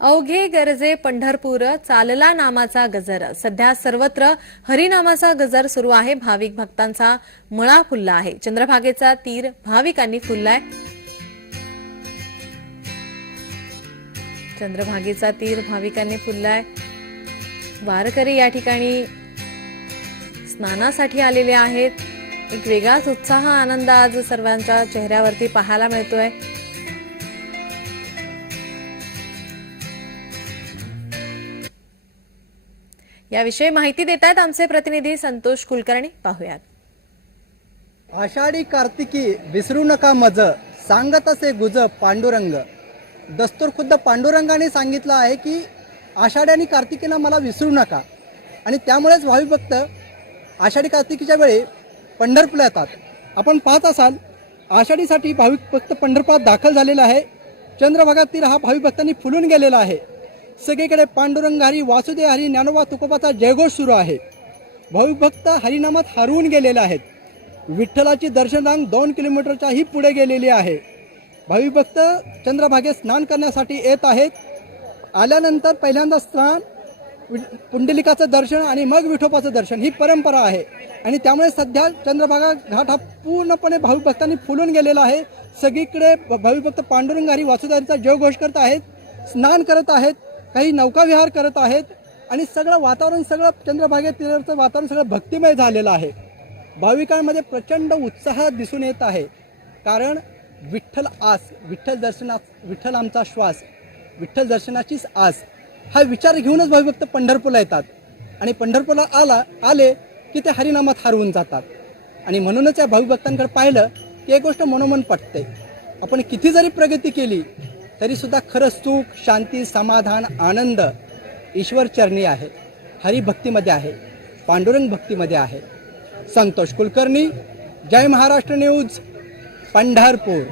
अवघे गरजे पंढरपूर चालला नामाचा गजर. सध्या सर्वत्र हरिनामाचा गजर सुरू आहे. भाविक भक्तांचा मळा फुलला आहे. चंद्रभागेचा तीर भाविकांनी फुललाय. चंद्रभागेचा तीर भाविकांनी फुललाय. वारकरी या ठिकाणी स्नानासाठी आलेले आहेत. एक वेगळाच उत्साह आनंद आज सर्वांच्या चेहऱ्यावरती पाहायला मिळतोय. याविषयी माहिती देत आहेत आमचे प्रतिनिधी संतोष कुलकर्णी. पाहुयात. आषाढी कार्तिकी विसरू नका मज सांगत असे गुज पांडुरंग. दस्तूर खुद्द पांडुरंगाने सांगितलं आहे की आषाढी आणि कार्तिकीनं मला विसरू नका. आणि त्यामुळेच भावी भक्त आषाढी कार्तिकीच्या वेळी पंढरपूरला येतात. आपण पाहत असाल आषाढीसाठी भाविक भक्त पंढरपुरात दाखल झालेला आहे. चंद्रभागातील हा भाविक भक्तांनी फुलून गेलेला आहे. सगळीकडे पांडुरंग हरी वासुदेव हरी ज्ञानोबा तुकोबाचा जयघोष सुरू आहे. भाविक हरिनामात हरवून गेलेले आहेत. विठ्ठलाची दर्शन रांग दोन किलोमीटरच्याही पुढे गेलेली आहे. भाविक चंद्रभागे स्नान करण्यासाठी येत आहेत. आल्यानंतर पहिल्यांदा स्नान वि- पुंडलिकाचं दर्शन आणि मग विठोबाचं दर्शन ही परंपरा आहे. आणि त्यामुळे सध्या चंद्रभागा घाट हा पूर्णपणे भाविभक्तांनी फुलून गेलेला आहे. सगळीकडे भाविभक्त पांडुरंगारी वासुदारीचा जयघोष करत आहेत स्नान करत आहेत. काही नौकाविहार करत आहेत आणि सगळं वातावरण सगळं चंद्रभागे तीराचं वातावरण सगळं भक्तिमय झालेलं आहे. भाविकांमध्ये प्रचंड उत्साह दिसून येत आहे. कारण विठ्ठल आस विठ्ठल दर्शना विठ्ठल आमचा श्वास विठ्ठल दर्शनाचीच आस हा विचार घेऊनच भाविभक्त पंढरपूरला येतात. आणि पंढरपूरला आला आले की ते हरिनामात हरवून जातात. आणि म्हणूनच या भाविभक्तांकडे पाहिलं की एक गोष्ट मनोमन पटते. आपण किती जरी प्रगती केली तरीसुद्धा खरंच खरं सुख शांती समाधान आनंद ईश्वर चरणी आहे. हरिभक्तीमध्ये आहे. पांडुरंग भक्तीमध्ये आहे. संतोष कुलकर्णी जय महाराष्ट्र न्यूज पंढरपूर.